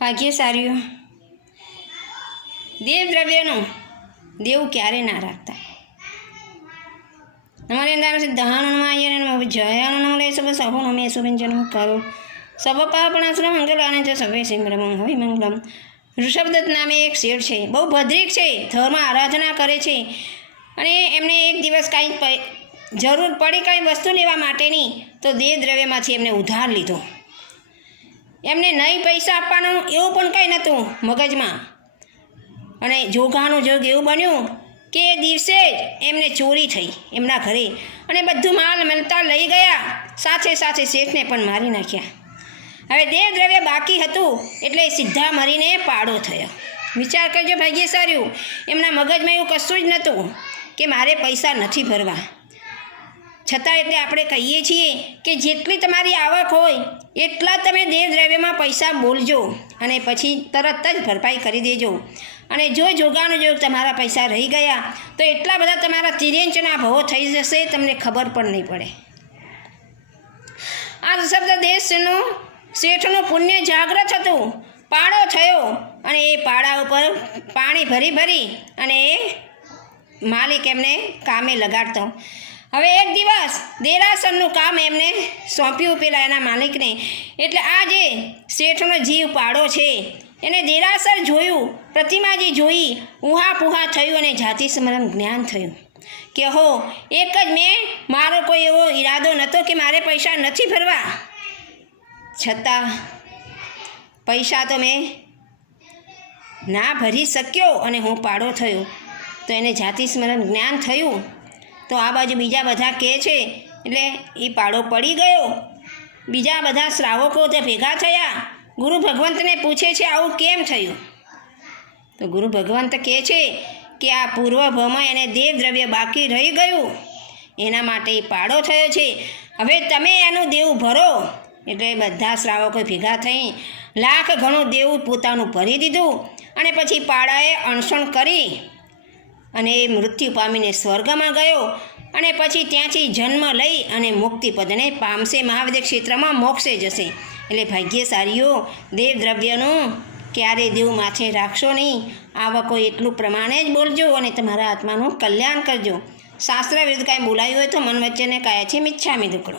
ભાગ્યશાળીઓ દેવ દ્રવ્યનું દેવું ક્યારે ના રાખતા। हमारे अंदर से दहान जयान सब सहो नमे शुभन जन्म करो सब पापणाश्रम मंगल आने जो सभे सिमरम हवि मंगलम। ऋषभदत्त नामे एक शेठ है, बहु भद्रिक है, धर्म आराधना करे छे अने एमने एक दिवस कई जरूर पड़ी कई वस्तु लेवा माटेनी तो देव द्रव्यमांथी एमने उधार लीधो। एमने नहीं पैसा आपवानो एवुं पण कई नहोतुं मगजमां अने जोगानुं जोग एवुं बन्युं के दिवसे एमने चोरी थई एमना घरे अने बधुं माल मलता लई गया, साथे साथे शेठने पण मारी नाख्या। हवे देव द्रव्य बाकी हतुं एटले सीधा मरीने पाड़ो थयो। विचार करजो भाग्यशाळीओ, एमना मगजमां एवुं कशुं ज नहोतुं के मारे पैसा नथी भरवा, छतां एटले आपणे कहीए छीए के जेटली तमारी आवक होय एटला तमे देव द्रव्यमां पैसा बोलजो अने पछी तरत ज भरपाई करी देजो। अने जो जोगानो जोग तमारा पैसा रही गया तो एटला बधा तमारा तिरेंचना भाव थई जशे, तमने खबर पण नहीं पड़े। आ शब्द देशनो शेठनुं पुण्य जागृत हतुं, पाड़ो थयो अने ए पाड़ा उपर पाणी भरी भरी अने मालिक एमने कामे लगाड़तो। हवे एक दिवस देरासरनुं काम एमने सौंप्युं पेला एना मालिकने, एटले आ जे शेठनो जीव पाड़ो छे एने देरासर जोयुं, प्रतिमाजी जोई, ऊहा पुहा थयुं अने जाति स्मरण ज्ञान थयुं के हो एक ज मैं मारो कोई एवो इरादो नहोतो के मारे पैसा नथी भरवा, छतां पैसा तो मैं ना भरी सक्यो अने हूँ पाड़ो थयो तो एने जाति स्मरण ज्ञान थयुं। तो आ बाजू बीजा बधा कहे छे एटले ए पाड़ो पड़ी गयो। बीजा बधा श्रावको ते भेगा थया, गुरु भगवंत ने पूछे छे आवुं केम थयुं? तो गुरु भगवंत कहे छे कि आ पूर्वभावमां एने देव द्रव्य बाकी रही गयुं एना माटे पाड़ो थयो छे, हवे तमे एनुं देवुं भरो। एटले बधा श्रावको भेगा थई लाख घणुं देवुं पोतानुं भरी दीधुं अने पछी पाड़ाए अणसण करी अने मृत्यु पामीने स्वर्गमां गयो अने पछी त्यांथी जन्म लई अने मुक्तिपदने पामशे, महाविद्य क्षेत्रमां मोक्षे जशे। एटले भाग्यशाळीओ देव द्रव्यनुं क्यारे देव माथे राखशो नहीं, आवको एटलुं प्रमाणे ज बोलजो अने तमारा आत्मानुं कल्याण करजो। शास्त्र विरुद्ध कांई बोलायुं होय तो मन वच्चेने कायाची मिच्छामी दुक्कडो।